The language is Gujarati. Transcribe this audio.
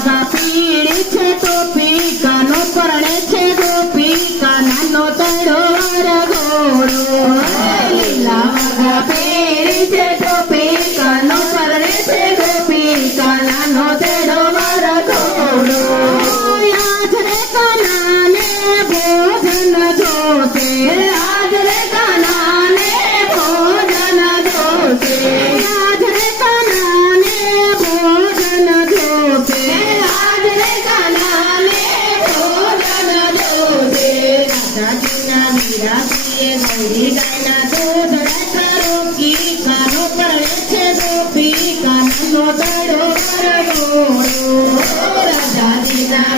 વાઘા પીળી છે ટોપી કાનો પરણે છે ગોપી કાનાનો તળો વરઘોડો લીલા વાઘા પીળી છે ટોપી કાનો પરણે છે ગોપી કાનાનો તળો વરઘોડો આજ રે કાનાને ભોજન જોશે આજ રે કાનાને ભોજન જોશે આજ રે કાનાને ભોજન જોશે આજ રે કાનાને ભોજન જોશે રાધાજીના વિરાગીએ ગૌરી ગાયના દૂધ રહેતા રોકી કાનો પરણે છે ગોપી કાનાનો તળો વરઘોડો રાધાજીના